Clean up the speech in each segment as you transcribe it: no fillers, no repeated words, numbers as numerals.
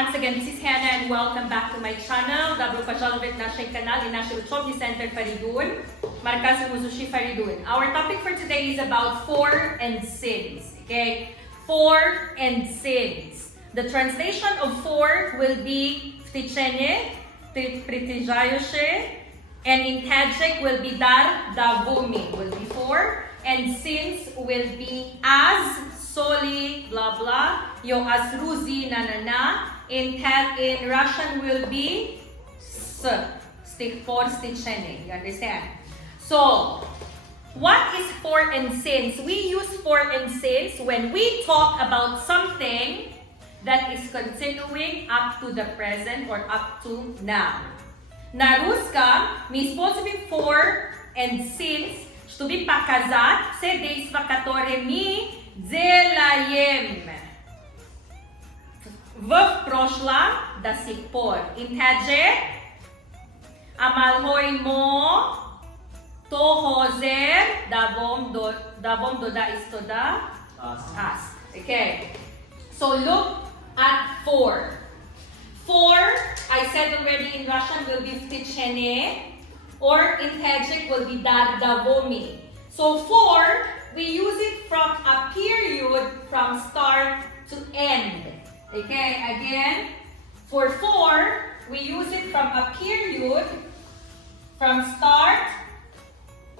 once again, this is Hannah and welcome back to my channel. Добро пожаловать на наш канал и наш учебный центр Faridun, Маркази Faridun. Our topic for today is about for and since. Okay, for and since. The translation of for will be в течение, притяжающее, and in Tajik will be давоми will be for, and since will be as, soli, blah blah, yo as ruzi, na. In Russian will be for течение. You understand? So, what is for and since? We use for and since when we talk about something that is continuing up to the present or up to now. На русском мы используем for and since, чтобы показать все действия, которые мы делаем в прошлом до сих пор. In Tajik, амалхой мо, то хозер, давом дода истода, as. Okay. So look at for. For, I said already in Russian, will be в течение, or in Tajik will be давоми. So for, we use it from a period from start to end. Okay, again, for we use it from a period from start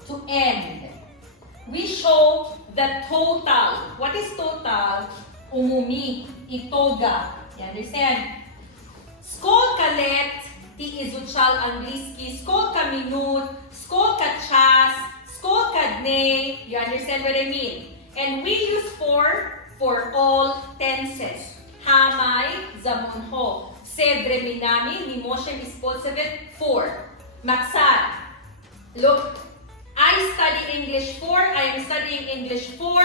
to end. We show the total. What is total? Umumi, itoga. You understand? Сколько лет ты изучал английский? Сколько минут? Сколько час? Сколько дней? You understand what I mean? And we use for all tenses. Хамай, замонхо. Все временами мы можем использовать for. Maksad. Look, I study English for, I am studying English for,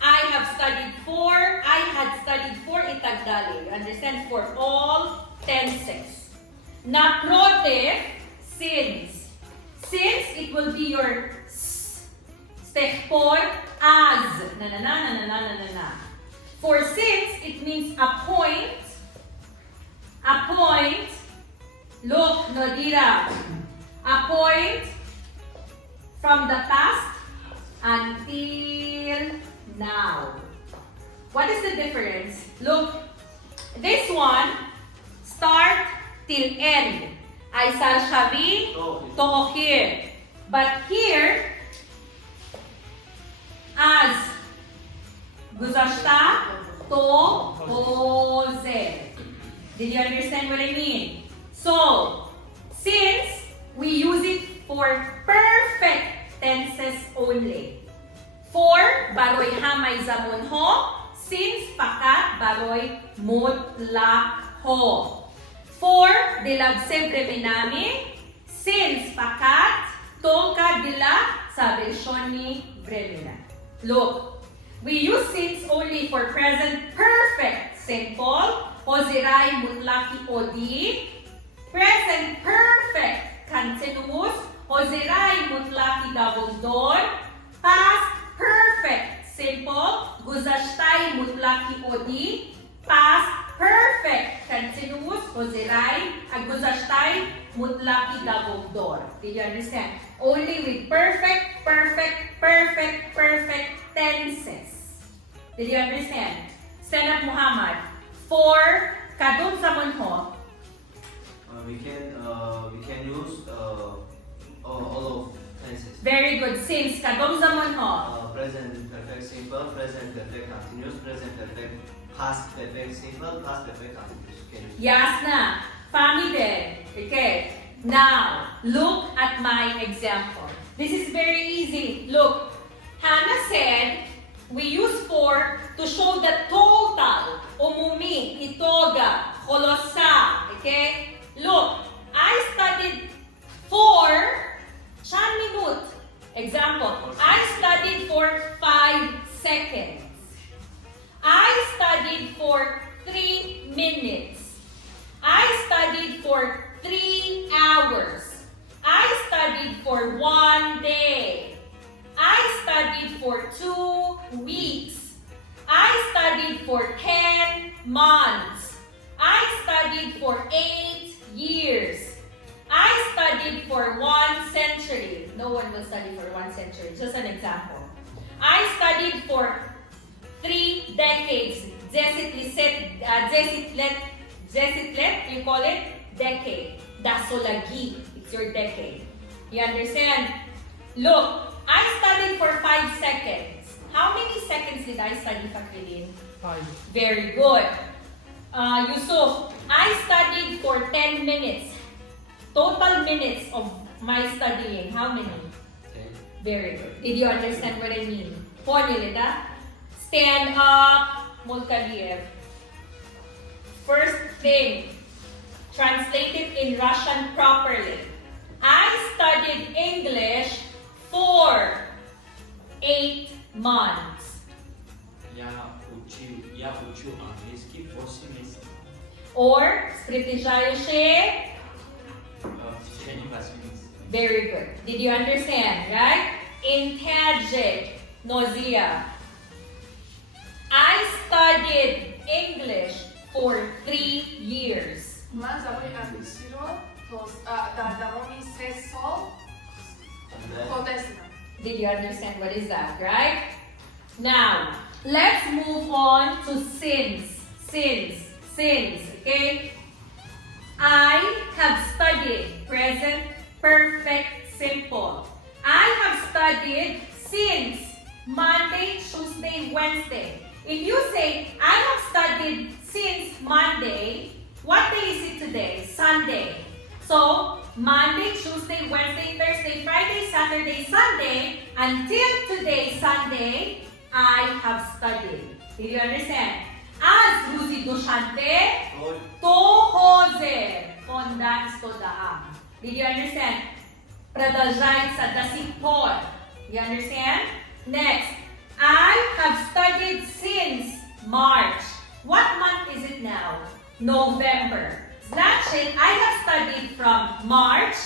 I have studied for, I had studied for, и так далее. You understand? For all tenses. Naprotiv, since. Since, it will be your for as. Na. For since, it means a point. Look, Nodira. A point from the past until now. What is the difference? Look, this one, start till end. I shall shavi to here. But here, as guzashta to hoze. Did you understand what I mean? So, since we use it for perfect tenses only. For baroy hamay zamonho, since pakat baroy mutlak ho. For dilabse breminami, since pakat tongka dila sa versyoni bremina. Look, we use since only for present perfect simple, hozirai mutlaki odi, present perfect continuous, hozirai mutlaki davondon, past perfect simple, guzashtai mutlaki odi, past perfect continuous, hozirai guzashtai mutlaki davondon. Did you understand? Only with perfect tenses. Did you understand? Stand up, Muhammad. For kadung zamonho. We can use all of tenses. Very good. Since kadung zamonho. Present perfect simple, present perfect continuous, present perfect past perfect simple, past perfect continuous. Yasna. Famide. Okay. Now, look at my example. This is very easy. Look, Hannah said we use for to show the total. Umumi, itoga, holosa. Okay? Look, I studied for 1 minute. Example, I studied for 5 seconds. I studied for 3 minutes. I studied for 3 hours. I studied for 1 day. I studied for 2 weeks. I studied for 10 months. I studied will study for 1 century. Just an example. I studied for 3 decades. Desitlet, you call it decade. Dasolagi, it's your decade. You understand? Look, I studied for 5 seconds. How many seconds did I study, Faridun? 5. Very good. Yusuf, I studied for 10 minutes. Total minutes of my studying, how many? 10. Very good. Did you understand what I mean? Stand up, Mulkaliev. First thing, translate it in Russian properly. I studied English for 8 months. Я учу английский 8 месяцев. Or, приближающее. В течение 8 месяцев. Very good. Did you understand, right? In Tajik, Nozia. I studied English for 3 years. Did you understand what is that, right? Now, let's move on to sins. Sins, okay? I have studied present perfect simple. I have studied since Monday, Tuesday, Wednesday. If you say, I have studied since Monday, what day is it today? Sunday. So, Monday, Tuesday, Wednesday, Thursday, Friday, Saturday, Sunday, until today, Sunday, I have studied. Did you understand? As Ruzi Dushanbe, Tohozer, Fonda Istodaam. Did you understand? Продолжается до сих пор. You understand? Next, I have studied since March. What month is it now? November. Значит, I have studied from March,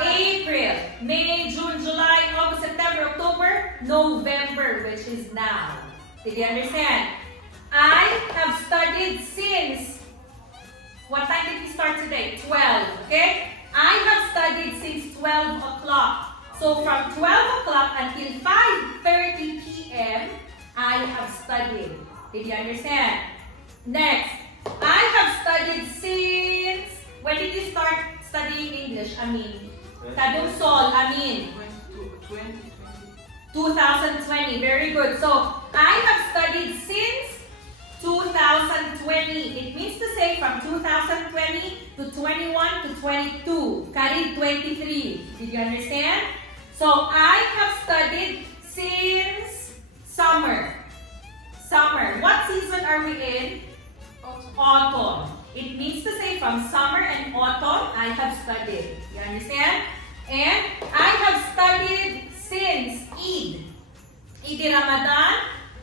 April, May, June, July, August, September, October, November, which is now. Did you understand? I have studied since, what time did we start today? 12, okay? I have studied since 12 o'clock. So from 12 o'clock until 5:30 p.m., I have studied. Did you understand? Next, I have studied since, when did you start studying English? Kadung Sol, 2020, very good. So, I have studied since 2020. It means to say from 2020 to 21 to 22. Karid 23. Did you understand? So, I have studied since summer. What season are we in? Autumn. It means to say from summer and autumn, I have studied. You understand? And I have studied since Eid. Eid Ramadan,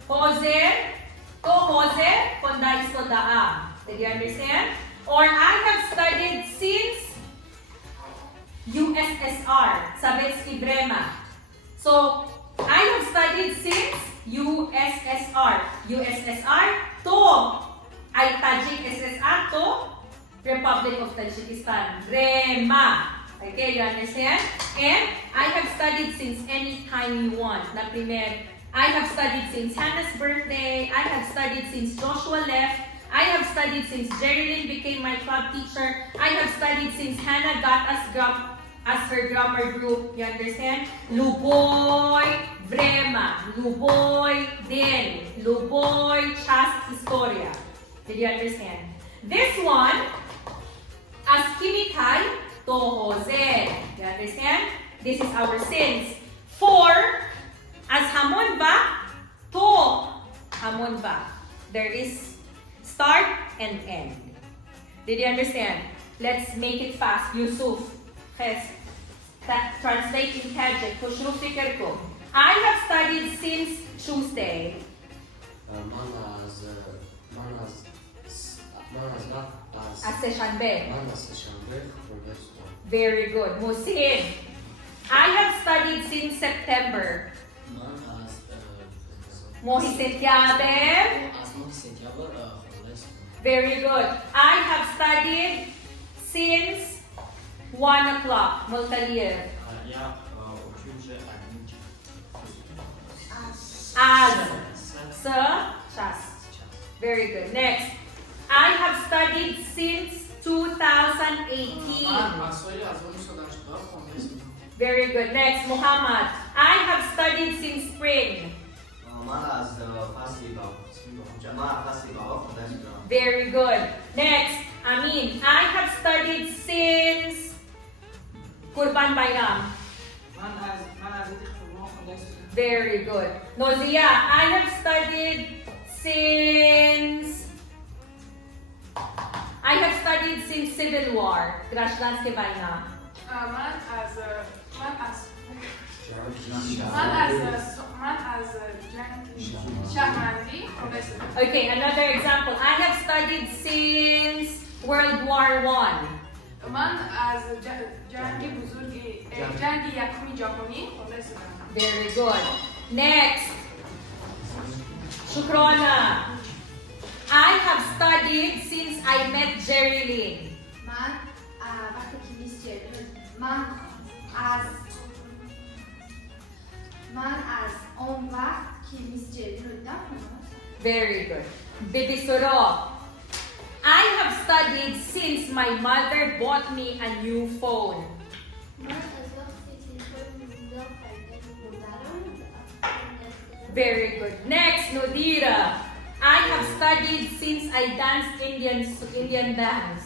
Hoser, Kondais Todaam. Did you understand? Or I have studied since USSR, Sovietsky Vremya. So, I have studied since USSR. USSR to ay Tajik SSR to Republic of Tajikistan. Vremya. Okay, you understand? And I have studied since any time you want. Na primer, I have studied since Hannah's birthday. I have studied since Joshua left. I have studied since Jerilyn became my club teacher. I have studied since Hannah got us as her grammar group. You understand? Luboy Vremya. Luboy din. Luboy Chas Historia. Did you understand? This one, as Kimikai, Tohozer. You understand? This is our sins. For, as Hamonba, To Hamonba. There is start and end. Did you understand? Let's make it fast. Yusuf, translate in Tajik. Kushru fikir ko. I have studied since Tuesday. As Dushanbe. Very good. Musin. I have studied since September. Mohisetiabe. Very good. I have studied since 1 o'clock. Multaliev. Я As. Sa- Sa. Chas. Very good. Next. I have studied since 2018. Very good. Next. Muhammad. I have studied since spring. Man as festival. Man festival. Very good. Next. Amin. I have studied since Kurban Bayram. Very good. Nozia. I have studied since Civil War. Gracias Vaina. Okay, another example. I have studied since World War I. Very good. Next. Shukrona. I have studied since I met Jerry Lynn. Very good. Bibisuro. I have studied since my mother bought me a new phone. Very good. Next, Nodira. I have studied since I danced Indian dance.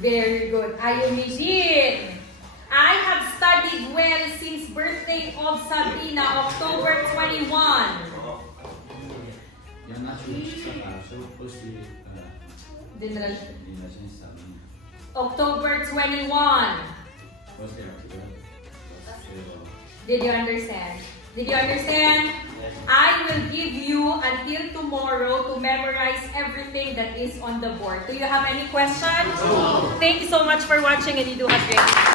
Very good. Ayumidin. I have studied well since birthday of Sabrina, October 21. October 21. Did you understand? Did you understand? I will give you until tomorrow to memorize everything that is on the board. Do you have any questions? Thank you so much for watching and you do have great